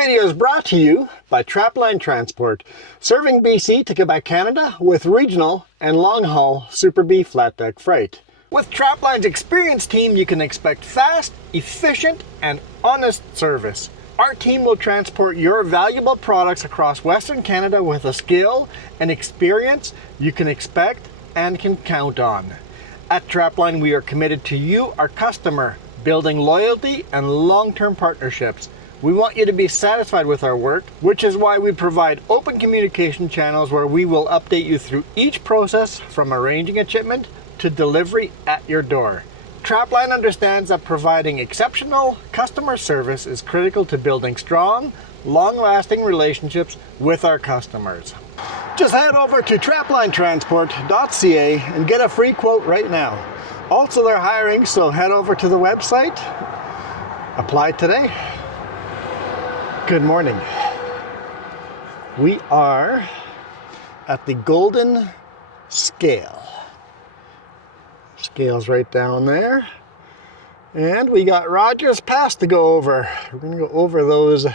video is brought to you by Trapline Transport, serving BC to Quebec, Canada with regional and long-haul Super B flat deck freight. With Trapline's experienced team, you can expect fast, efficient, and honest service. Our team will transport your valuable products across Western Canada with a skill and experience you can expect and can count on. At Trapline, we are committed to you, our customer, building loyalty and long-term partnerships. We want you to be satisfied with our work, which is why we provide open communication channels where we will update you through each process from arranging a shipment to delivery at your door. Trapline understands that providing exceptional customer service is critical to building strong, long-lasting relationships with our customers. Just head over to traplinetransport.ca and get a free quote right now. Also, they're hiring, so head over to the website. Apply today. Good morning. We are at the Golden Scale. Scale's right down there. And we got Rogers Pass to go over. We're going to go over those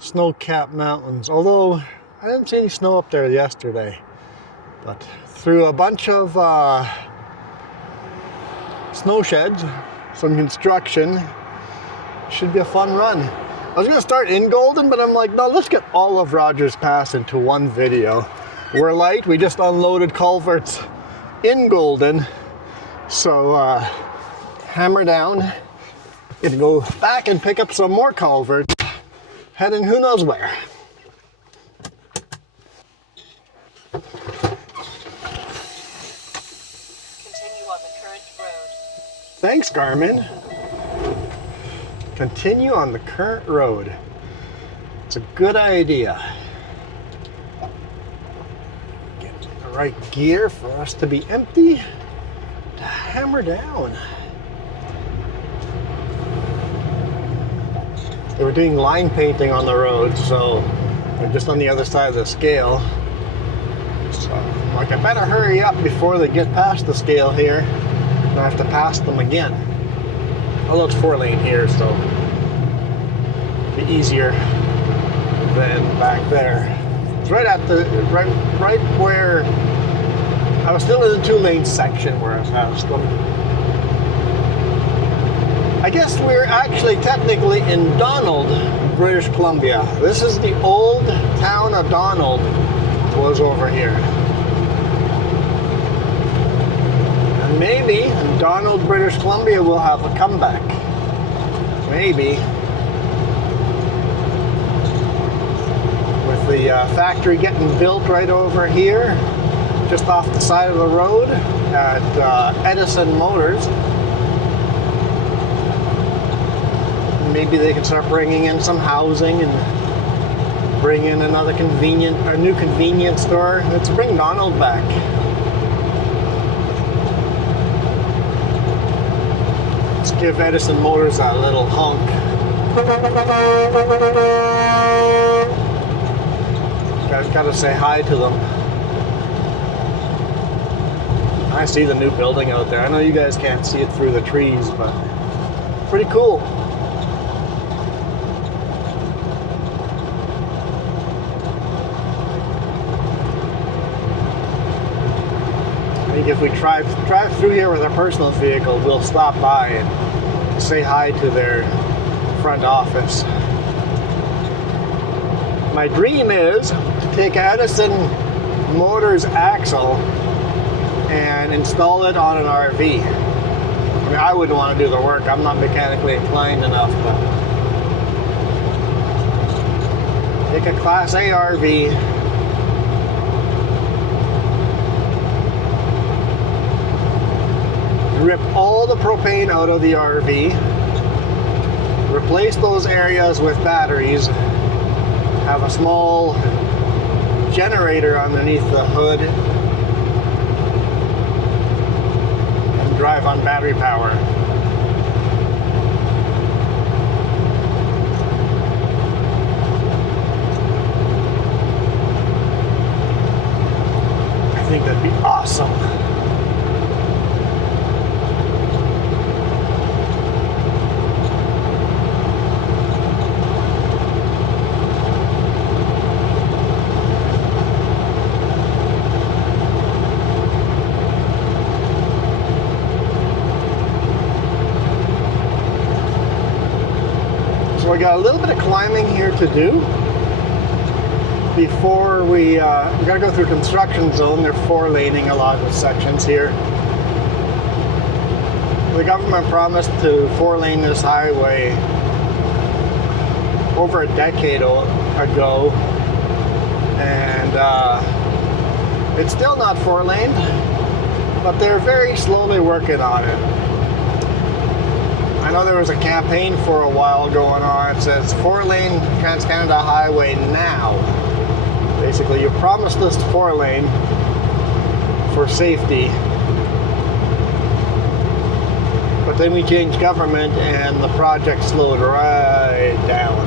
snow-capped mountains. Although I didn't see any snow up there yesterday. But through a bunch of snow sheds, some construction, should be a fun run. I was going to start in Golden, but I'm like, no, let's get all of Rogers Pass into one video. We're light. We just unloaded culverts in Golden. So hammer down. Gonna go back and pick up some more culverts. Heading who knows where. Continue on the current road. Thanks, Garmin. Continue on the current road. It's a good idea. Get the right gear for us to be empty. To hammer down. They were doing line painting on the road, so they're just on the other side of the scale. So I'm like, I better hurry up before they get past the scale here. I have to pass them again. Although it's 4-lane here, so it'll be easier than back there. It's right at the right where I was still in the 2-lane section where I passed them. I guess we're actually technically in Donald, British Columbia. This is the old town of Donald, was over here. And maybe Donald, British Columbia will have a comeback. Maybe. With the factory getting built right over here, just off the side of the road at Edison Motors. Maybe they can start bringing in some housing and bring in a new convenience store. Let's bring Donald back. Let's give Edison Motors a little honk. Gotta say hi to them. I see the new building out there. I know you guys can't see it through the trees, but pretty cool. I think if we drive through here with our personal vehicle, we'll stop by and say hi to their front office. My dream is to take Edison Motors axle and install it on an RV. I mean, I wouldn't want to do the work. I'm not mechanically inclined enough, but take a Class A RV, rip all the propane out of the RV, replace those areas with batteries, have a small generator underneath the hood, drive on battery power. I think that'd be awesome. we got a little bit of climbing here to do before we gotta go through construction zone. They're 4-laning a lot of the sections here. The government promised to 4-lane this highway over a decade ago, and it's still not 4-laned, but they're very slowly working on it. I know there was a campaign for a while going on. It says 4-lane Trans-Canada Highway now. Basically, you promised us 4-lane for safety, but then we changed government and the project slowed right down.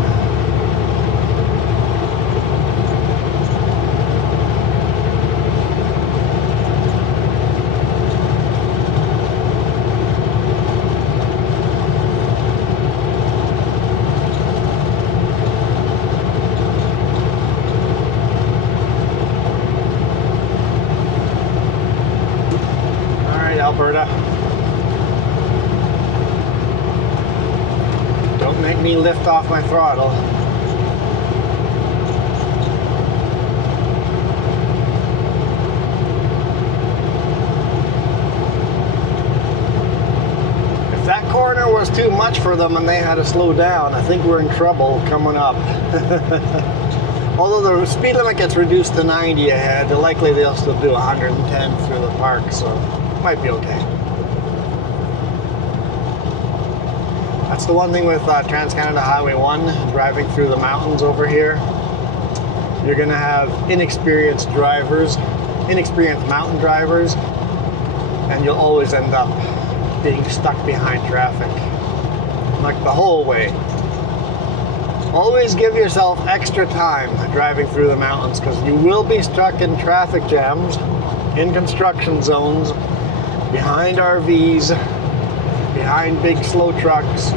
Alberta. Don't make me lift off my throttle. If that corner was too much for them and they had to slow down, I think we're in trouble coming up. Although the speed limit gets reduced to 90 ahead, likely they'll still do 110 through the park, so might be okay. That's the one thing with Trans-Canada Highway 1, driving through the mountains over here. You're going to have inexperienced mountain drivers, and you'll always end up being stuck behind traffic, like the whole way. Always give yourself extra time driving through the mountains, because you will be stuck in traffic jams, in construction zones, behind RVs, behind big slow trucks.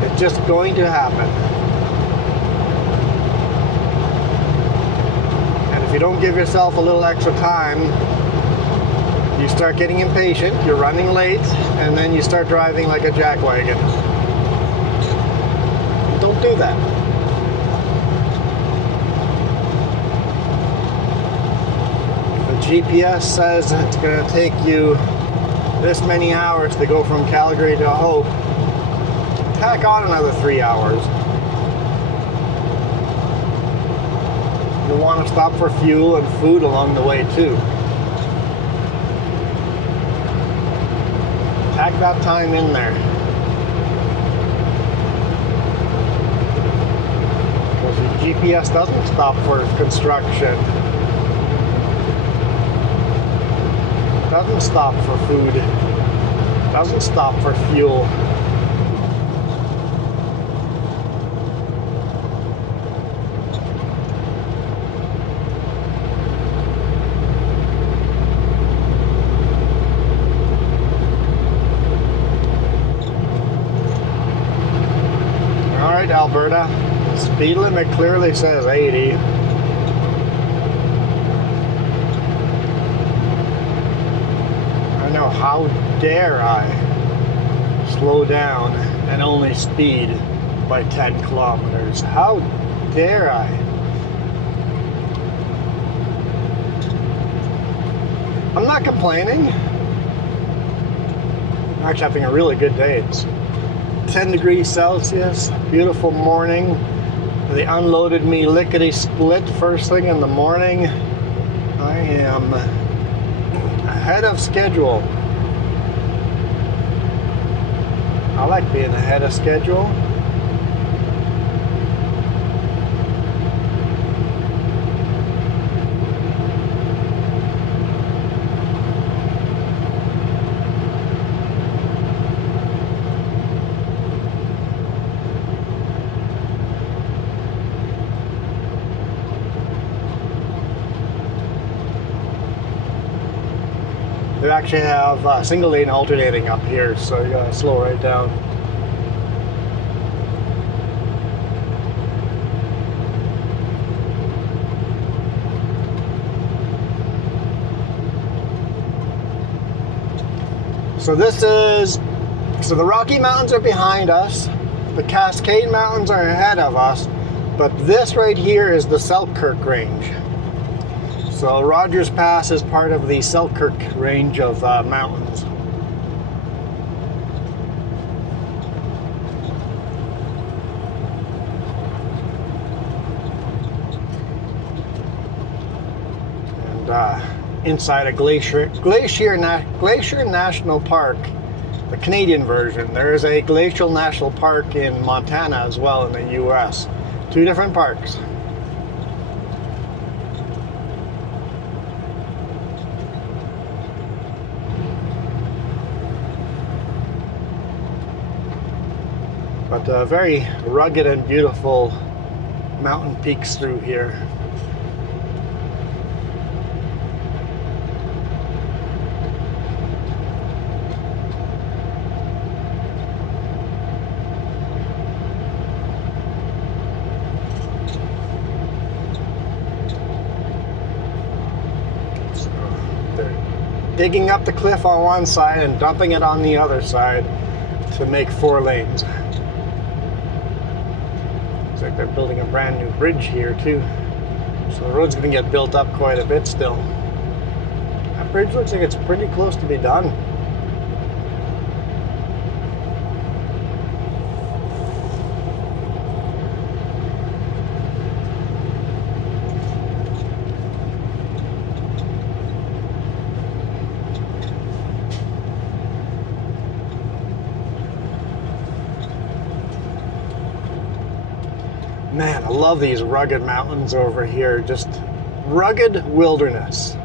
It's just going to happen. And if you don't give yourself a little extra time, you start getting impatient, you're running late, and then you start driving like a jackwagon. Don't do that. GPS says it's going to take you this many hours to go from Calgary to Hope. Tack on another 3 hours. You'll want to stop for fuel and food along the way too. Tack that time in there. Because the GPS doesn't stop for construction. Doesn't stop for food, doesn't stop for fuel. All right, Alberta, the speed limit clearly says 80. How dare I slow down and only speed by 10 kilometers? How dare I? I'm not complaining. I'm actually having a really good day. It's 10 degrees Celsius, beautiful morning. They unloaded me lickety-split first thing in the morning. I am ahead of schedule. I like being ahead of schedule. They actually have single lane alternating up here, so you gotta slow right down. So the Rocky Mountains are behind us. The Cascade Mountains are ahead of us, but this right here is the Selkirk range. So Rogers Pass is part of the Selkirk range of mountains. And inside a Glacier National Park, the Canadian version. There is a Glacial National Park in Montana as well in the US. 2 different parks. But very rugged and beautiful mountain peaks through here. Digging up the cliff on one side and dumping it on the other side to make 4 lanes. Looks like they're building a brand new bridge here too. So the road's going to get built up quite a bit still. That bridge looks like it's pretty close to be done. Man, I love these rugged mountains over here. Just rugged wilderness.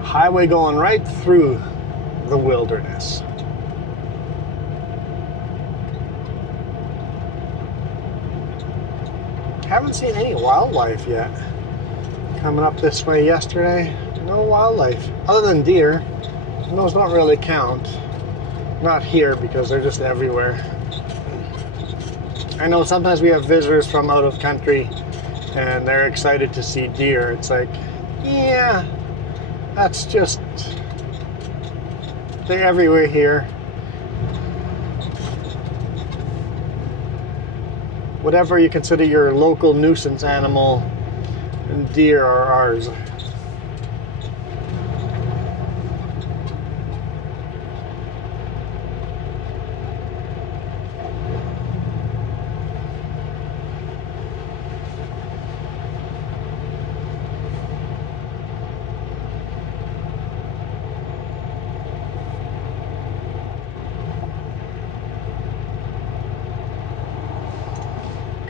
Highway going right through the wilderness. Haven't seen any wildlife yet. Coming up this way yesterday, no wildlife. Other than deer. And those don't really count. Not here because they're just everywhere. I know sometimes we have visitors from out of country and they're excited to see deer. It's like, yeah, that's just, they're everywhere here. Whatever you consider your local nuisance animal, and deer are ours.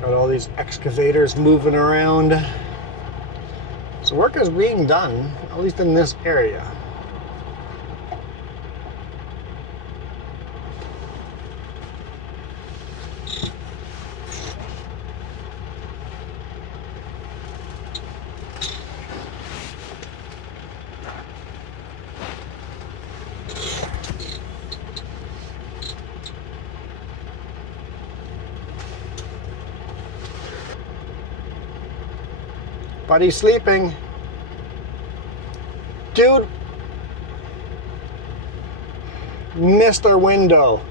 Got all these excavators moving around. So work is being done, at least in this area. Buddy's sleeping. Dude, missed our window.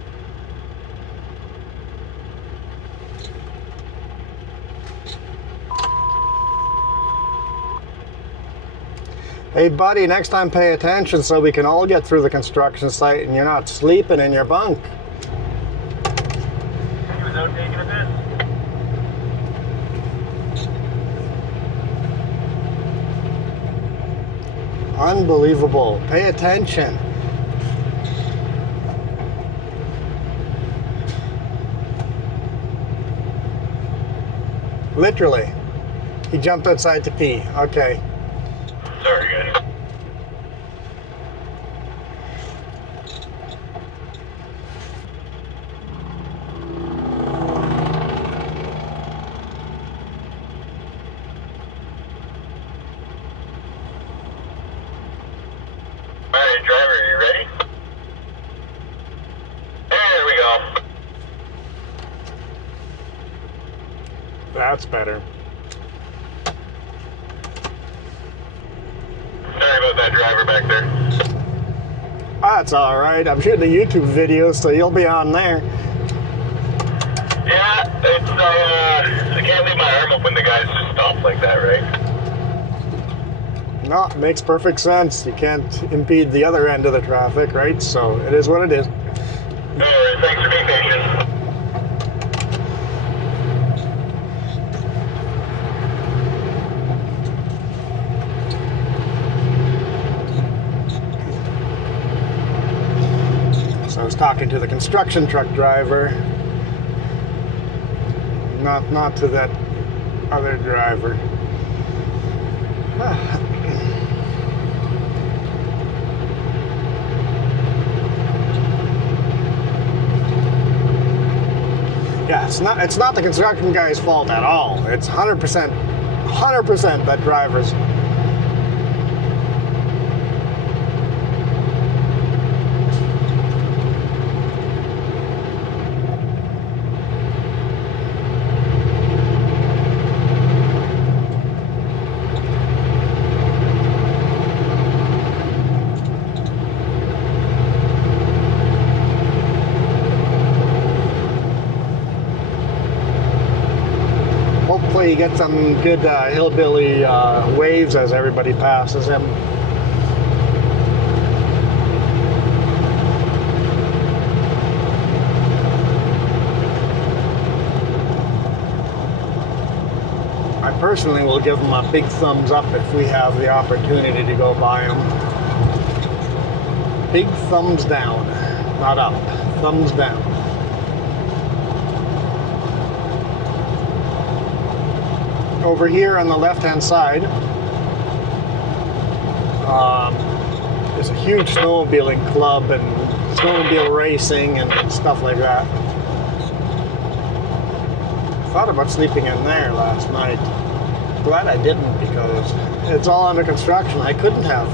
Hey buddy, next time pay attention so we can all get through the construction site and you're not sleeping in your bunk. He was out taking a piss. Unbelievable. Pay attention. Literally. He jumped outside to pee. Okay. Sorry, guys. Alright, driver, are you ready? There we go. That's better. Sorry about that driver back there. That's alright. I'm shooting a YouTube video, so you'll be on there. It's, I can't leave my arm up when the guys just stop like that, right? No, it makes perfect sense. You can't impede the other end of the traffic, right? So it is what it is. No worries, thanks for being patient. So I was talking to the construction truck driver, not to that other driver. Yeah, it's not the construction guy's fault at all. It's 100% that driver's. Hopefully he gets some good hillbilly waves as everybody passes him. I personally will give him a big thumbs up if we have the opportunity to go by him. Big thumbs down, not up, thumbs down. Over here on the left-hand side is a huge snowmobiling club and snowmobile racing and stuff like that. I thought about sleeping in there last night. Glad I didn't because it's all under construction. I couldn't have.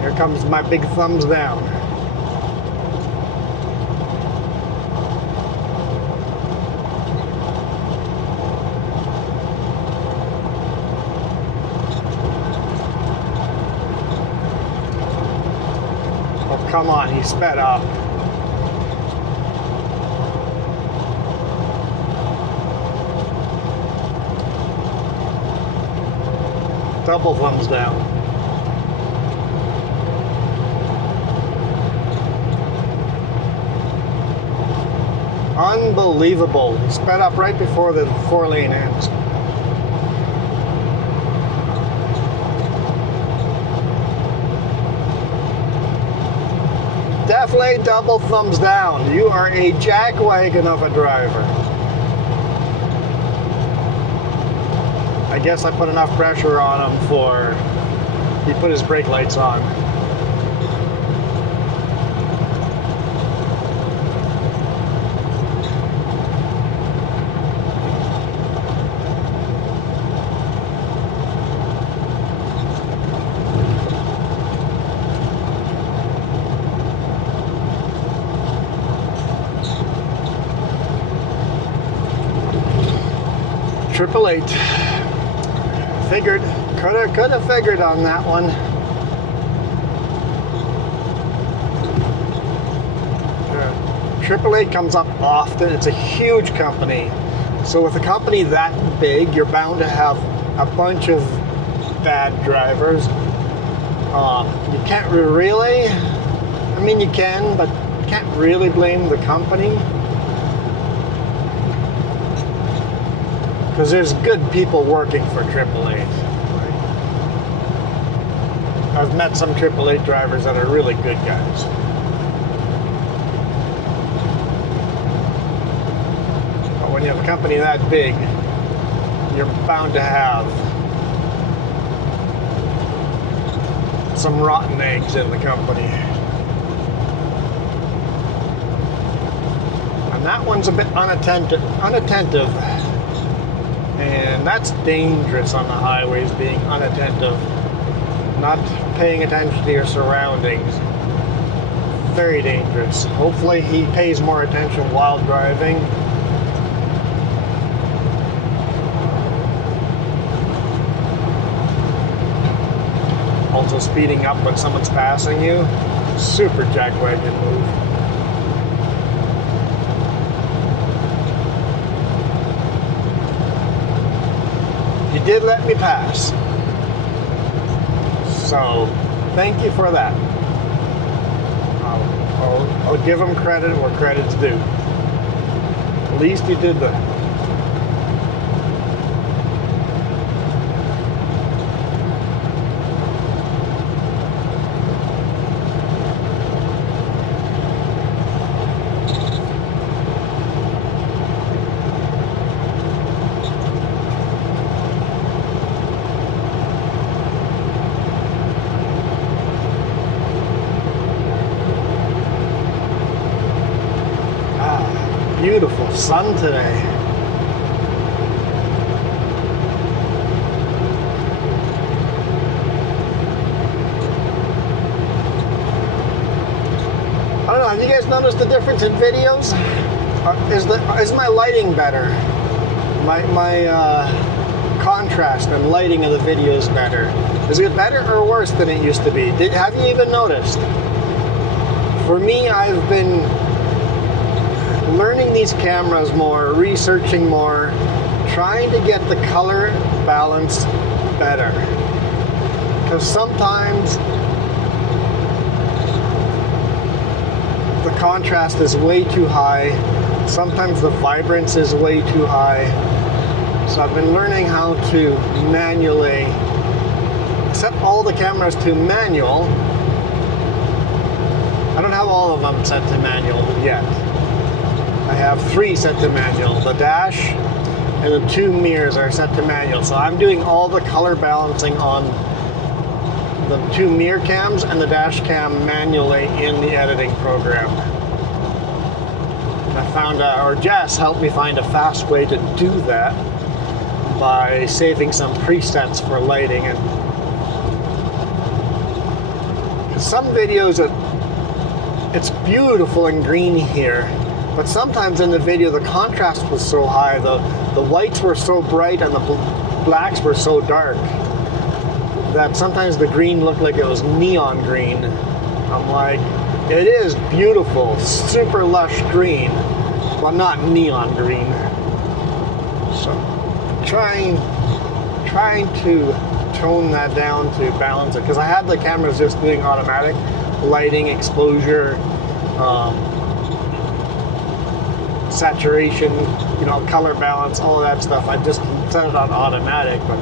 Here comes my big thumbs down. Oh, come on, he sped up. Double thumbs down. Unbelievable. He sped up right before the 4-lane ends. Definitely double thumbs down. You are a jackwagon of a driver. I guess I put enough pressure on him for he put his brake lights on. Triple 8. Figured. Could have figured on that one. Triple 8 comes up often. It's a huge company. So with a company that big, you're bound to have a bunch of bad drivers. You can't really, I mean you can, but you can't really blame the company. Because there's good people working for AAA. Right? I've met some AAA drivers that are really good guys. But when you have a company that big, you're bound to have some rotten eggs in the company. And that one's a bit unattentive. And that's dangerous on the highways, being unattentive. Not paying attention to your surroundings. Very dangerous. Hopefully he pays more attention while driving. Also speeding up when someone's passing you. Super jackwagon move. You did let me pass. So, thank you for that. I'll give him credit where credit's due. At least he did that. Beautiful sun today. I don't know, have you guys noticed the difference in videos? Is my lighting better? My contrast and lighting of the videos better? Is it better or worse than it used to be? Have you even noticed? For me, I've been learning these cameras more, researching more, trying to get the color balance better. Because sometimes the contrast is way too high, sometimes the vibrance is way too high. So I've been learning how to manually set all the cameras to manual. I don't have all of them set to manual yet. I have 3 set to manual. The dash and the 2 mirrors are set to manual. So I'm doing all the color balancing on the 2 mirror cams and the dash cam manually in the editing program. I found, or Jess helped me find a fast way to do that by saving some presets for lighting. And some videos, it's beautiful and green here. But sometimes in the video, the contrast was so high, the whites were so bright and the blacks were so dark that sometimes the green looked like it was neon green. I'm like, it is beautiful, super lush green, but not neon green. So, trying to tone that down to balance it, because I had the cameras just doing automatic lighting, exposure, saturation, color balance, all of that stuff. I just set it on automatic, but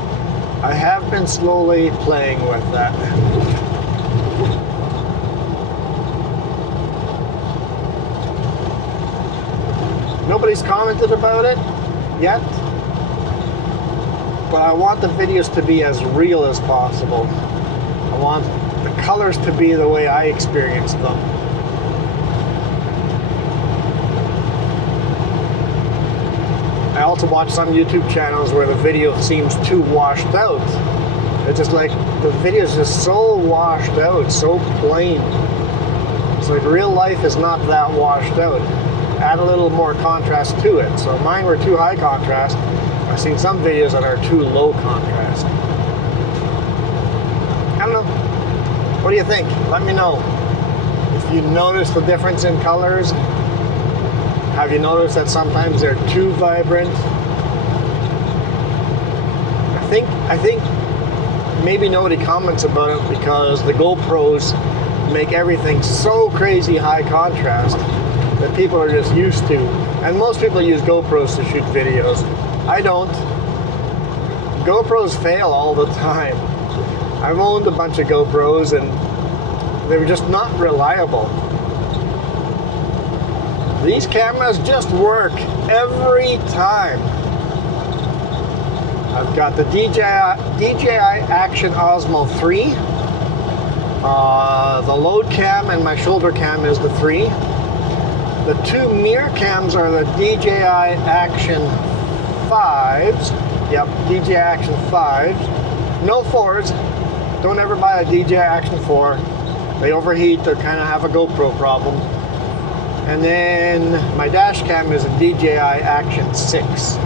I have been slowly playing with that. Nobody's commented about it yet, but I want the videos to be as real as possible. I want the colors to be the way I experience them. I also watch some YouTube channels where the video seems too washed out. It's just like, the video is just so washed out, so plain. It's like real life is not that washed out. Add a little more contrast to it. So mine were too high contrast. I've seen some videos that are too low contrast. I don't know. What do you think? Let me know. If you notice the difference in colors, have you noticed that sometimes they're too vibrant? I think maybe nobody comments about it because the GoPros make everything so crazy high contrast that people are just used to. And most people use GoPros to shoot videos. I don't. GoPros fail all the time. I've owned a bunch of GoPros and they were just not reliable. These cameras just work every time. I've got the DJI Action Osmo 3 The load cam and my shoulder cam is the 3. The 2 mirror cams are the DJI Action 5s. Yep, DJI Action 5s. No 4s. Don't ever buy a DJI Action 4. They overheat, they kind of have a GoPro problem. And then my dash cam is a DJI Action 6.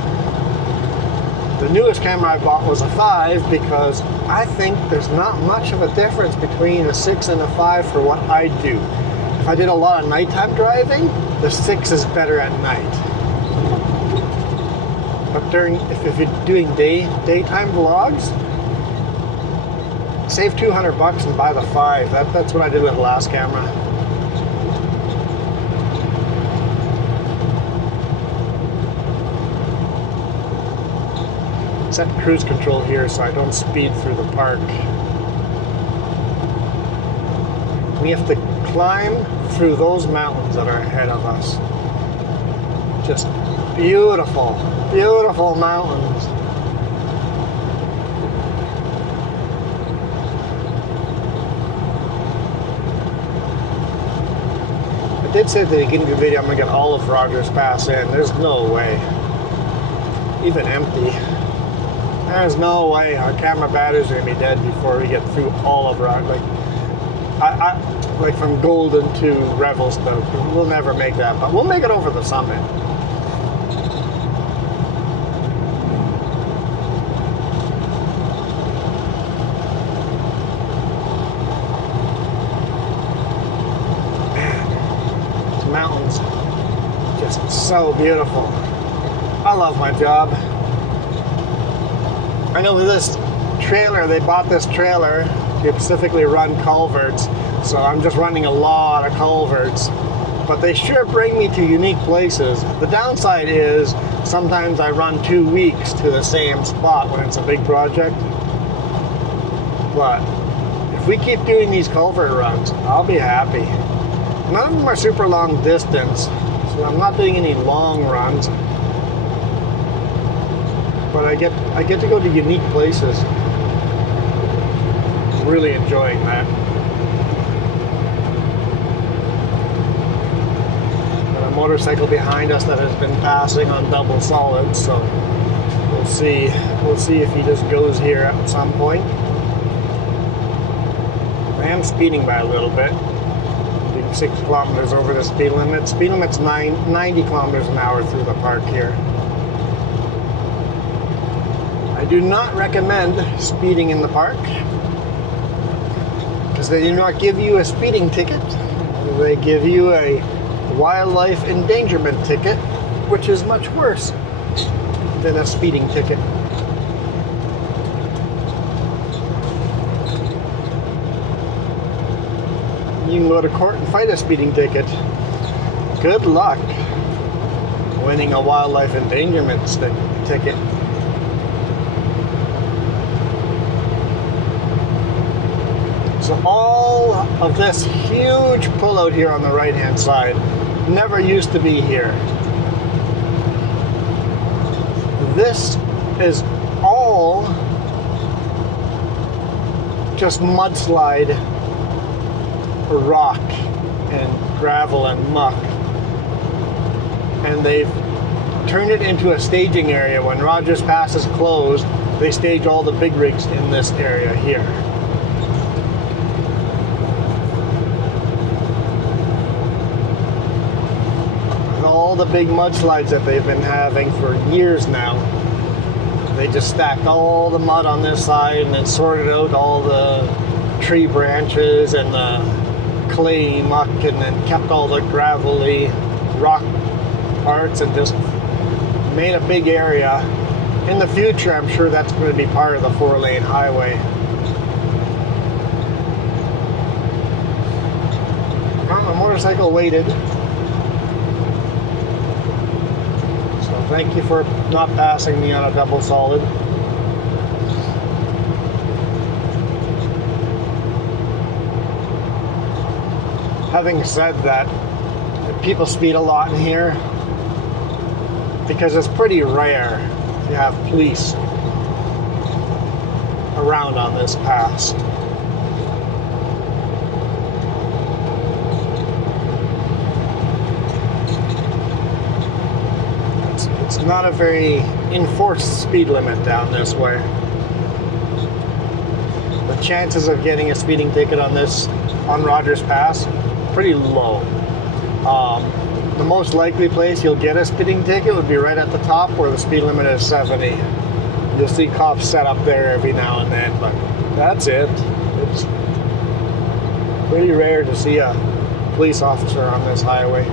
The newest camera I bought was a 5 because I think there's not much of a difference between a 6 and a 5 for what I do. If I did a lot of nighttime driving, the 6 is better at night. But if you're doing daytime vlogs, save $200 and buy the 5. That's what I did with the last camera. Set cruise control here so I don't speed through the park. We have to climb through those mountains that are ahead of us. Just beautiful, beautiful mountains. I did say at the beginning of the video I'm going to get all of Rogers Pass in. There's no way. Even empty. There's no way our camera batteries are going to be dead before we get through all of Rogers. Like from Golden to Revelstoke. We'll never make that, but we'll make it over the summit. Man, these mountains, just so beautiful. I love my job. I know with this trailer, they bought this trailer to specifically run culverts, so I'm just running a lot of culverts. But they sure bring me to unique places. The downside is sometimes I run 2 weeks to the same spot when it's a big project. But if we keep doing these culvert runs, I'll be happy. None of them are super long distance, so I'm not doing any long runs. But I get to go to unique places. Really enjoying that. Got a motorcycle behind us that has been passing on double solids, so we'll see if he just goes here at some point. I am speeding by a little bit. Being 6 kilometers over the speed limit. Speed limit's 90 kilometers an hour through the park here. I do not recommend speeding in the park because they do not give you a speeding ticket. They give you a wildlife endangerment ticket, which is much worse than a speeding ticket. You can go to court and fight a speeding ticket. Good luck winning a wildlife endangerment ticket. So all of this huge pullout here on the right-hand side never used to be here. This is all just mudslide rock and gravel and muck. And they've turned it into a staging area. When Rogers Pass is closed, they stage all the big rigs in this area here. All the big mudslides that they've been having for years now. They just stacked all the mud on this side and then sorted out all the tree branches and the clay muck and then kept all the gravelly rock parts and just made a big area. In the future, I'm sure that's going to be part of the 4-lane highway. The motorcycle waited. Thank you for not passing me on a double solid. Having said that, people speed a lot in here because it's pretty rare to have police around on this pass. It's not a very enforced speed limit down this way. The chances of getting a speeding ticket on this, on Rogers Pass, pretty low. The most likely place you'll get a speeding ticket would be right at the top where the speed limit is 70. You'll see cops set up there every now and then, but that's it. It's pretty rare to see a police officer on this highway.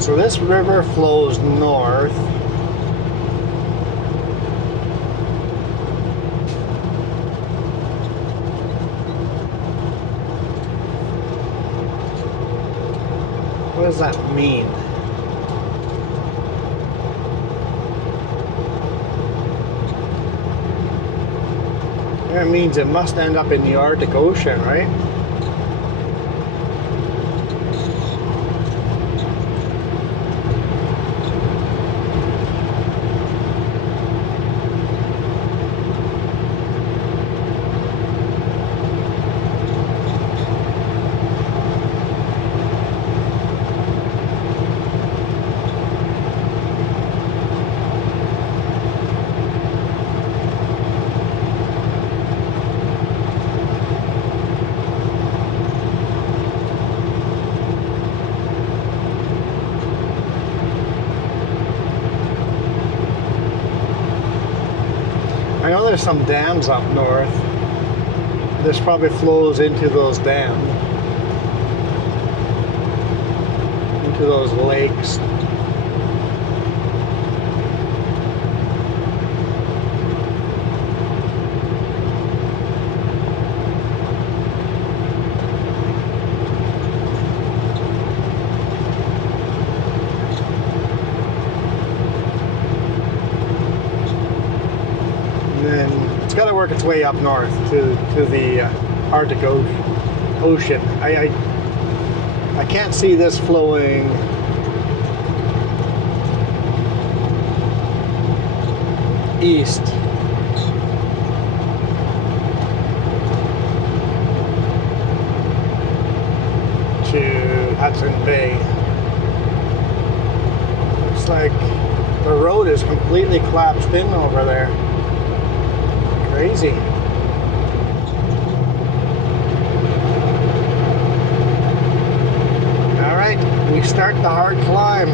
So this river flows north. What does that mean? That means it must end up in the Arctic Ocean, right? I know there's some dams up north. This probably flows into those dams, into those lakes. It's got to work its way up north to the Arctic Ocean. I can't see this flowing east to Hudson Bay. Looks like the road is completely collapsed in over there. Crazy. All right, we start the hard climb.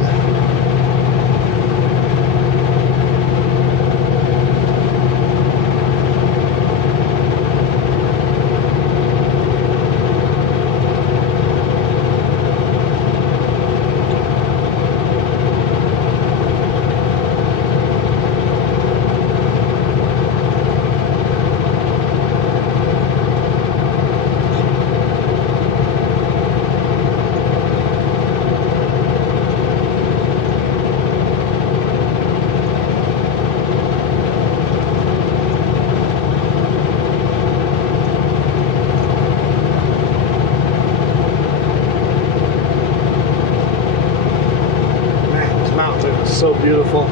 So beautiful.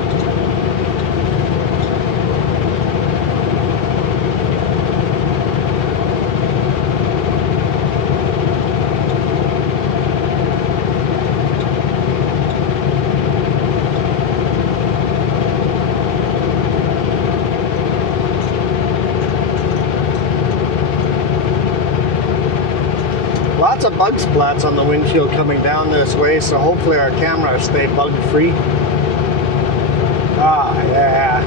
Lots of bug splats on the windshield coming down this way, so hopefully our cameras stay bug free. Ah, yeah.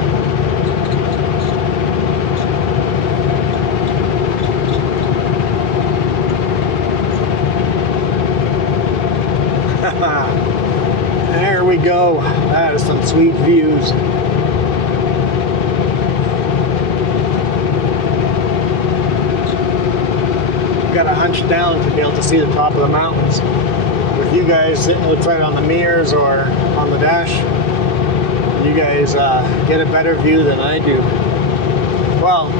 There we go. That is some sweet views. Got to hunch down to be able to see the top of the mountains. With you guys sitting outside on the mirrors or on the dash, and you guys get a better view than I do. Well,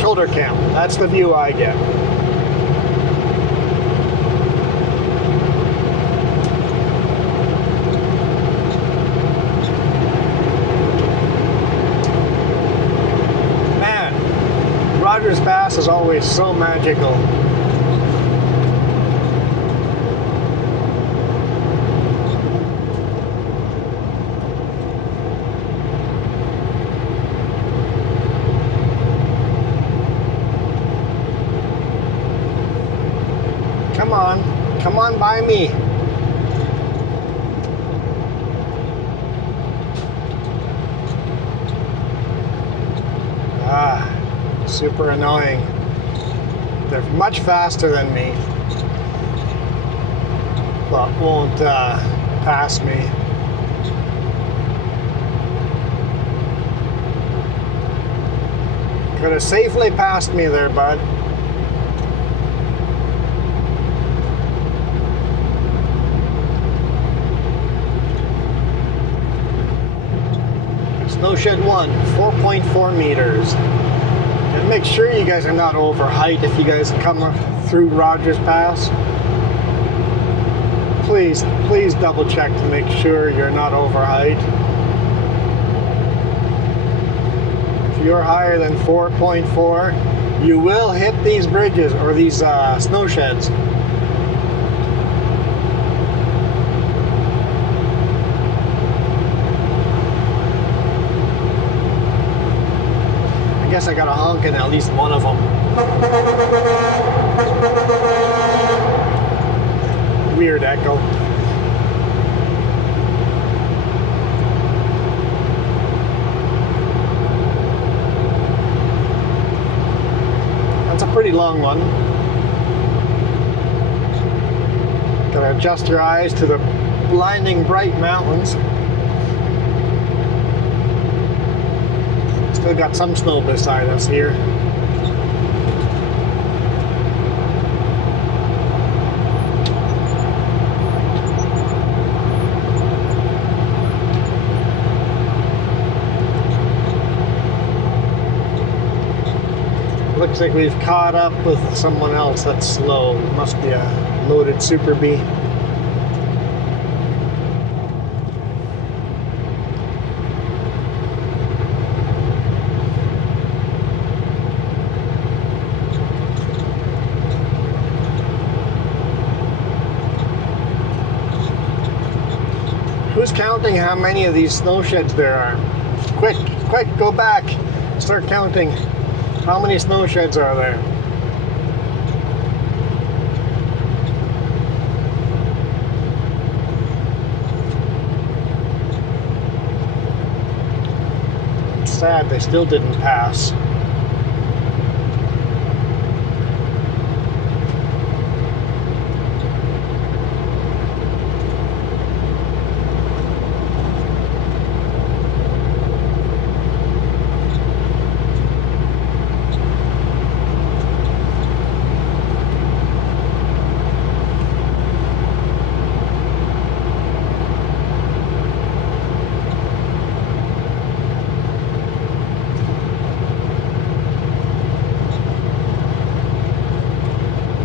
shoulder cam, that's the view I get. Man, Rogers Pass is always so magical. Come on by me. Super annoying. They're much faster than me, but won't pass me. Could have safely passed me there, bud. Snow shed 1, 4.4 meters. And make sure you guys are not over height if you guys come through Rogers Pass. Please double check to make sure you're not over height. If you're higher than 4.4, you will hit these bridges or these snow sheds. I guess I got a honk in at least one of them. Weird echo. That's a pretty long one. Gotta adjust your eyes to the blinding bright mountains. Still got some snow beside us here. Looks like we've caught up with someone else that's slow. It must be a loaded Super Bee. Who's counting how many of these snow sheds there are? Quick, go back. Start counting. How many snow sheds are there? It's sad they still didn't pass.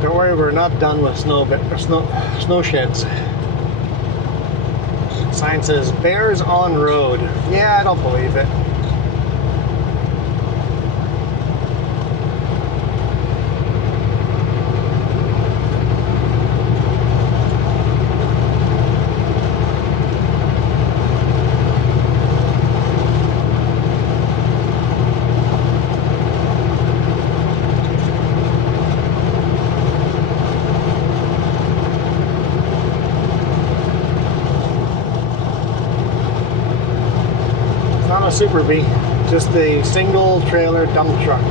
Don't worry, we're not done with snow sheds. Sign says bears on road. Yeah, I don't believe it. Not a Super Bee, just a single trailer dump truck.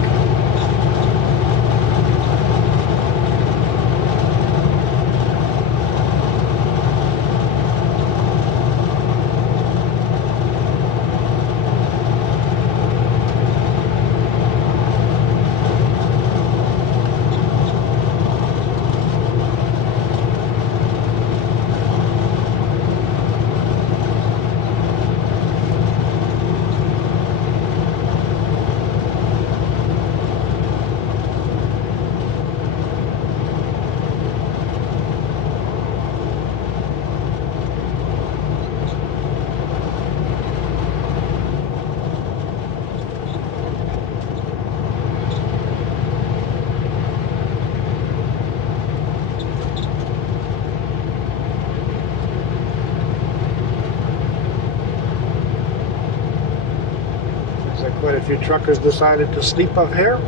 Quite a few truckers decided to sleep up here.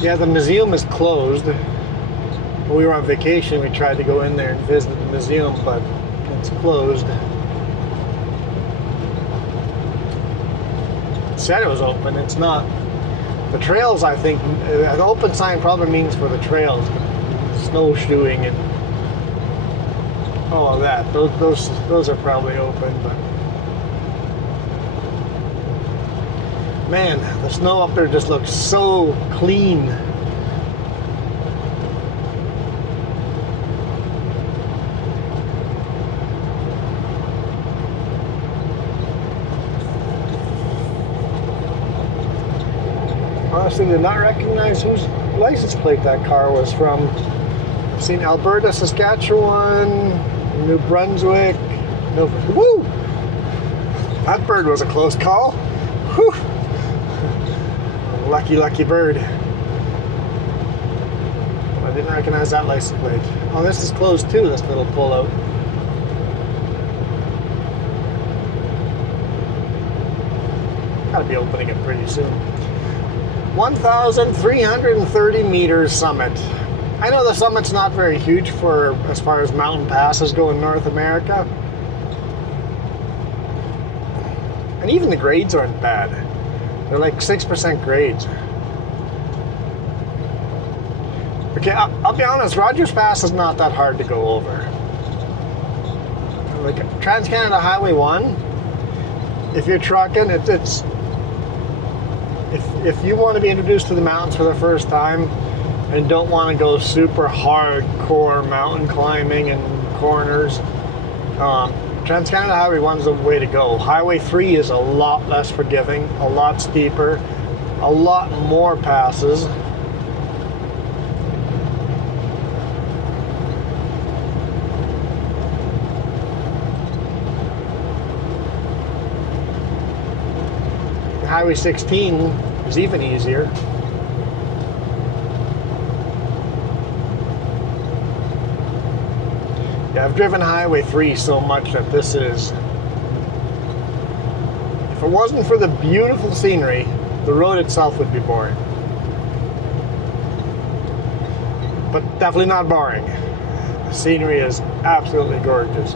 Yeah, the museum is closed. When we were on vacation, we tried to go in there and visit the museum, but it's closed. It said it was open, it's not. The trails, I think, the open sign probably means for the trails, snowshoeing and all of that. Those are probably open, but man, the snow up there just looks so clean. Honestly, did not recognize whose license plate that car was from. I've seen Alberta, Saskatchewan, New Brunswick. Woo! That bird was a close call. Whew. Lucky bird. I didn't recognize that license plate. Oh, this is closed too, this little pullout. Gotta be opening it pretty soon. 1,330 meters summit. I know the summit's not very huge for as far as mountain passes go in North America. And even the grades aren't bad. They're like 6% grades. Okay, I'll be honest, Rogers Pass is not that hard to go over. Like Trans-Canada Highway 1, if you're trucking, it's if you want to be introduced to the mountains for the first time and don't want to go super hardcore mountain climbing and corners, Trans-Canada Highway 1 is the way to go. Highway 3 is a lot less forgiving, a lot steeper, a lot more passes. Highway 16 is even easier. Yeah, I've driven Highway 3 so much that this is... If it wasn't for the beautiful scenery, the road itself would be boring. But definitely not boring. The scenery is absolutely gorgeous.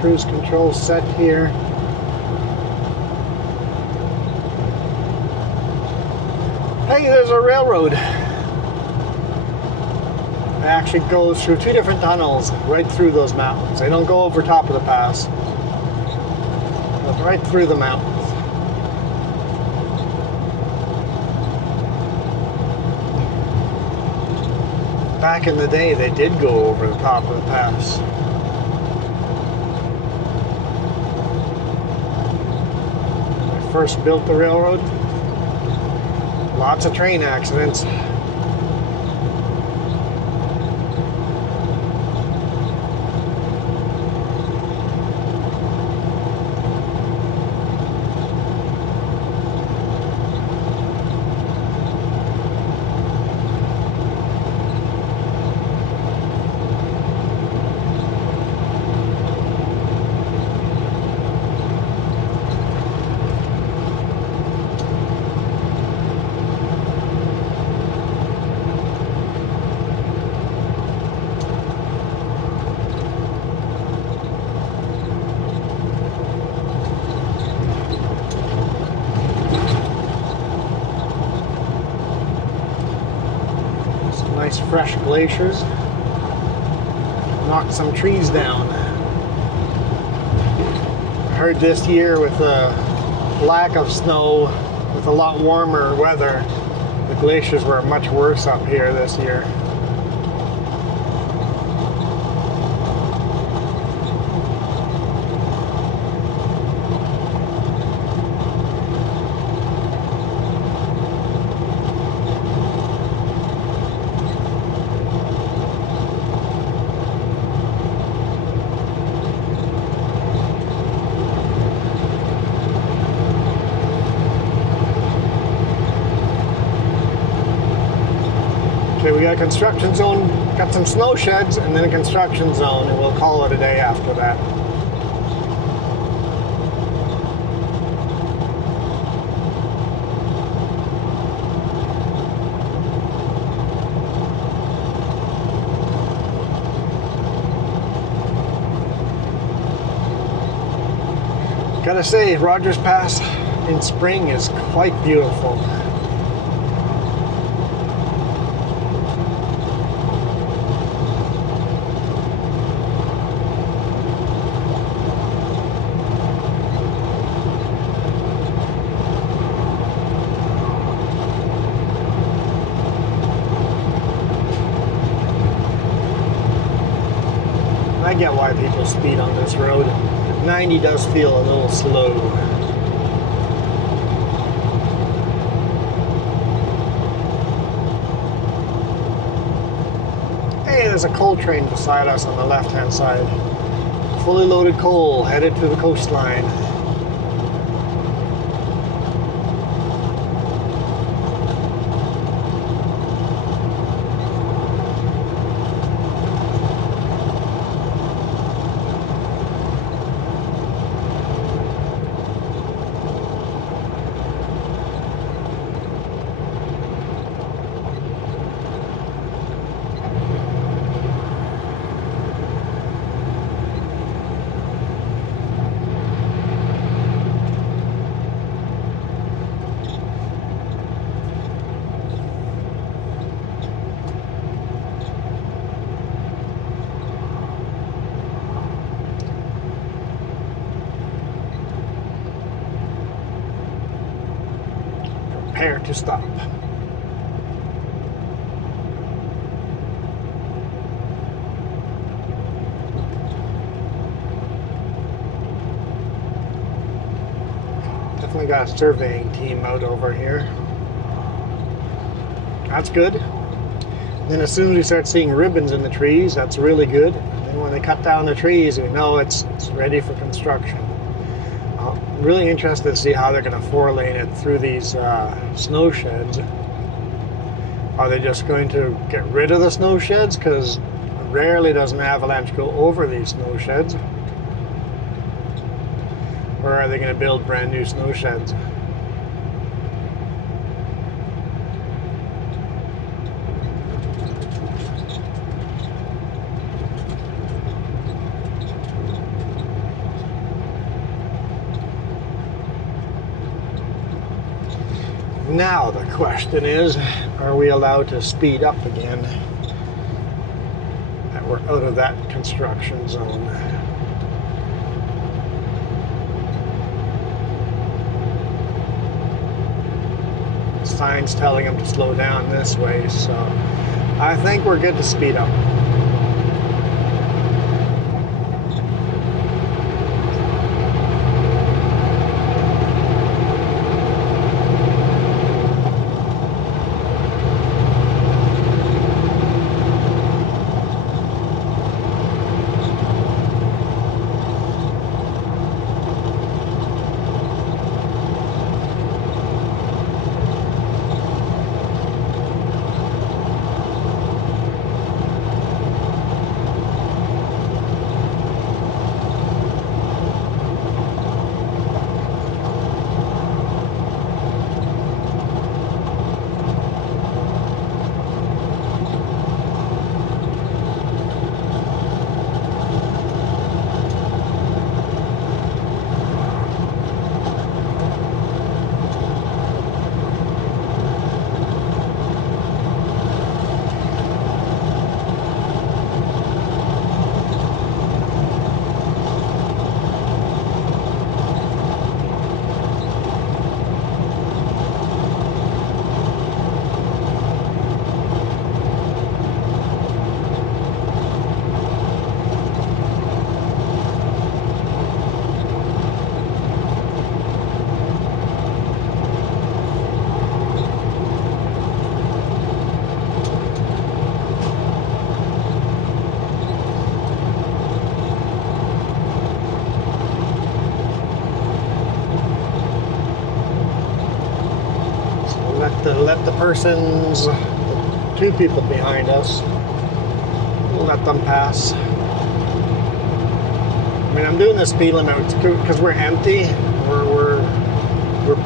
Cruise control set here. Hey, there's a railroad. It actually goes through two different tunnels right through those mountains. They don't go over top of the pass. It goes right through the mountains. Back in the day, they did go over the top of the pass. First built the railroad, lots of train accidents. these fresh glaciers. Knocked some trees down. I heard this year with the lack of snow, with a lot warmer weather, the glaciers were much worse up here this year. Okay, we got a construction zone, got some snow sheds, and then a construction zone, and we'll call it a day after that. Gotta say, Rogers Pass in spring is quite beautiful. I get why people speed on this road. 90 does feel a little slow. Hey, there's a coal train beside us on the left-hand side. Fully loaded coal headed to the coastline. Prepare to stop. Definitely got a surveying team out over here. That's good. Then as soon as we start seeing ribbons in the trees, that's really good. And then when they cut down the trees, we know it's ready for construction. I'm really interested to see how they're going to 4-lane it through these snow sheds. Are they just going to get rid of the snow sheds? Because rarely does an avalanche go over these snow sheds. Or are they going to build brand new snow sheds? Now the question is, are we allowed to speed up again? That we're out of that construction zone. Signs telling them to slow down this way, so I think we're good to speed up. to let the persons, the two people behind us, we'll let them pass. I mean, I'm doing the speed limit because we're empty. We're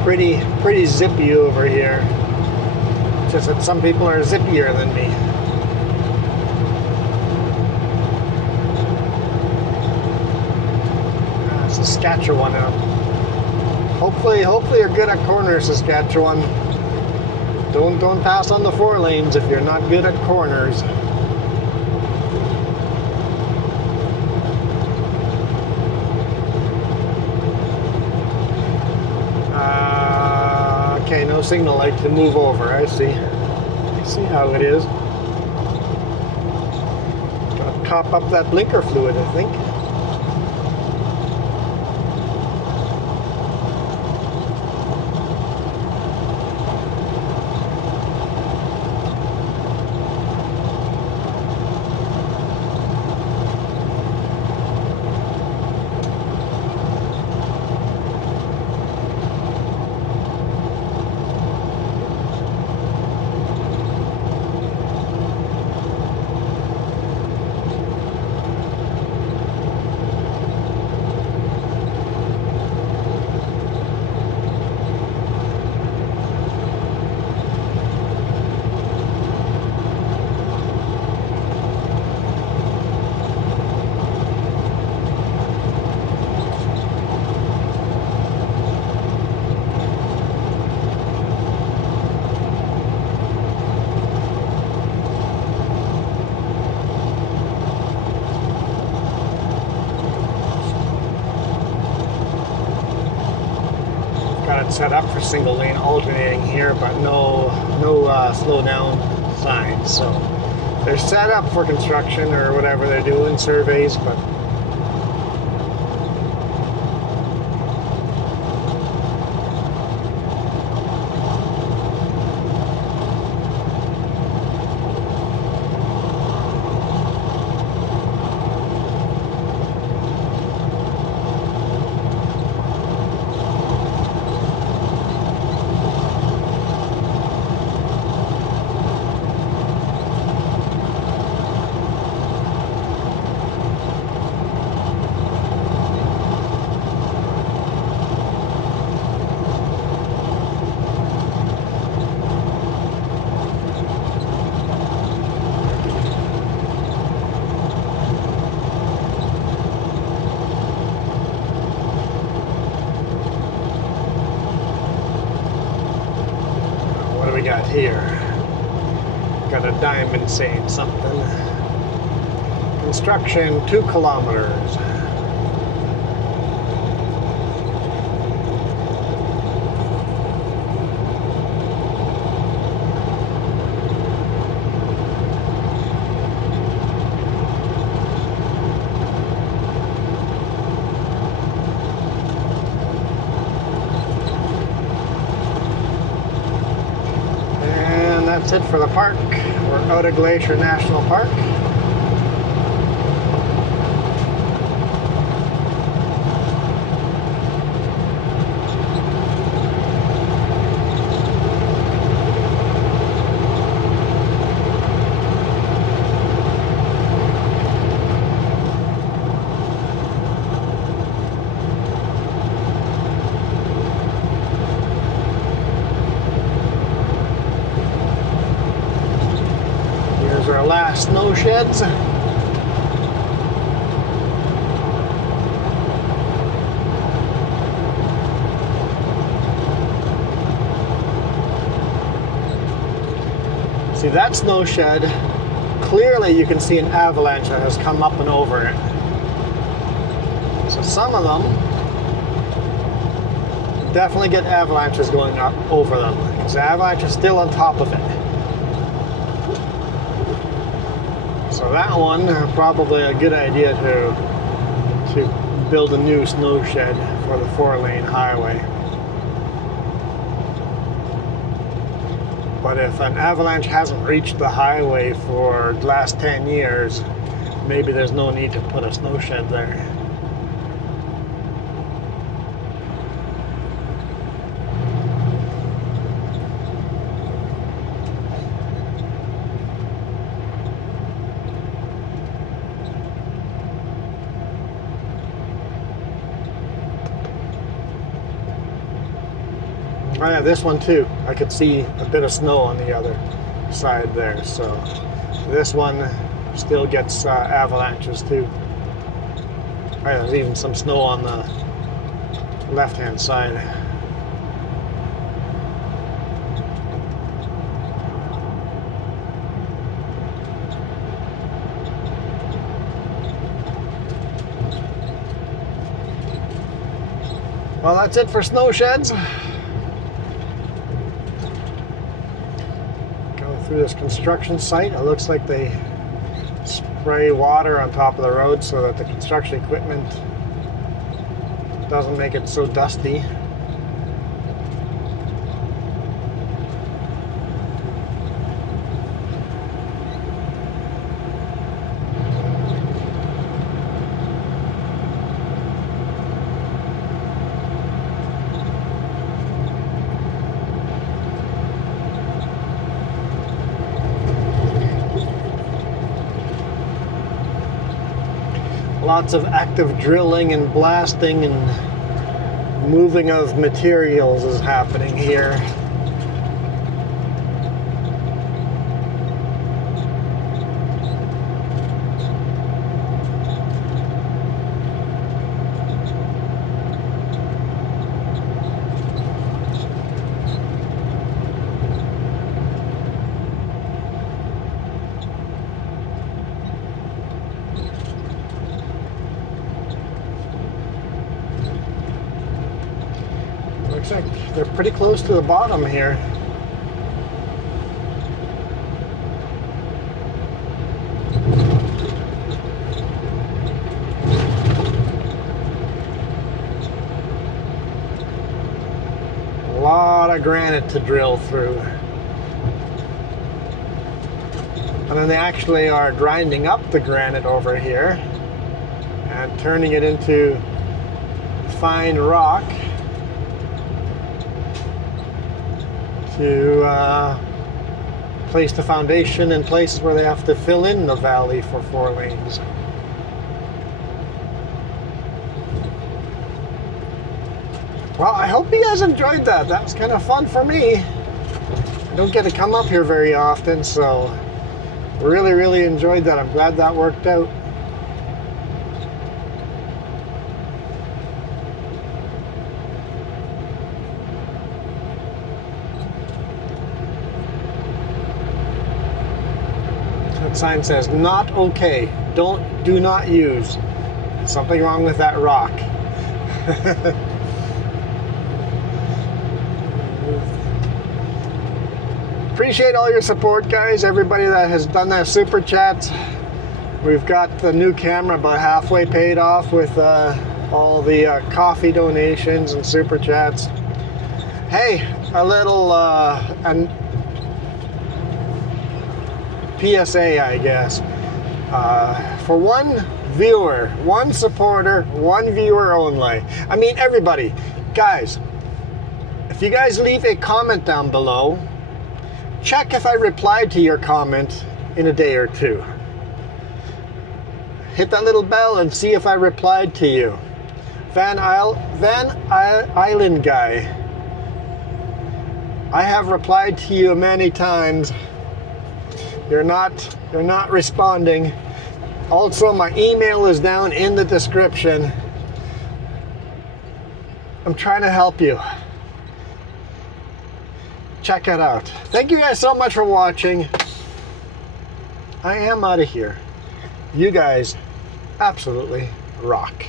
pretty zippy over here. Just that some people are zippier than me. Saskatchewan now. Hopefully you're good at corners, Saskatchewan. Don't pass on the 4 lanes if you're not good at corners. Okay, no signal light to move over. I see how it is. Gotta top up that blinker fluid, I think. Set up for single lane alternating here, but no slow down signs. So they're set up for construction or whatever they're doing, surveys, but got here? Got a diamond saying something. Construction 2 kilometers. That's it for the park. We're out of Glacier National Park. Our last snow sheds. See, that snow shed, clearly you can see an avalanche that has come up and over it. So some of them definitely get avalanches going up over them, because the avalanche is still on top of it. So that one, probably a good idea to build a new snow shed for the 4-lane highway. But if an avalanche hasn't reached the highway for the last 10 years, maybe there's no need to put a snow shed there. Oh yeah, this one too. I could see a bit of snow on the other side there. So this one still gets avalanches too. Oh yeah, there's even some snow on the left-hand side. Well, that's it for snow sheds. Go through this construction site. It looks like they spray water on top of the road so that the construction equipment doesn't make it so dusty. Lots of active drilling and blasting and moving of materials is happening here. Looks like they're pretty close to the bottom here. A lot of granite to drill through. And then they actually are grinding up the granite over here and turning it into fine rock to place the foundation in places where they have to fill in the valley for 4 lanes. Well, I hope you guys enjoyed that. That was kind of fun for me. I don't get to come up here very often, so really enjoyed that. I'm glad that worked out. That sign says not okay. Do not use. Something wrong with that rock. Appreciate all your support, guys. Everybody that has done their super chats. We've got the new camera about halfway paid off with all the coffee donations and super chats. Hey, a little PSA, I guess. For one viewer, one supporter, one viewer only. I mean, everybody. Guys, if you guys leave a comment down below, check if I replied to your comment in a day or two. Hit that little bell and see if I replied to you. Van Island guy. I have replied to you many times. You're not responding. Also, my email is down in the description. I'm trying to help you. Check it out. Thank you guys so much for watching. I am out of here. You guys absolutely rock.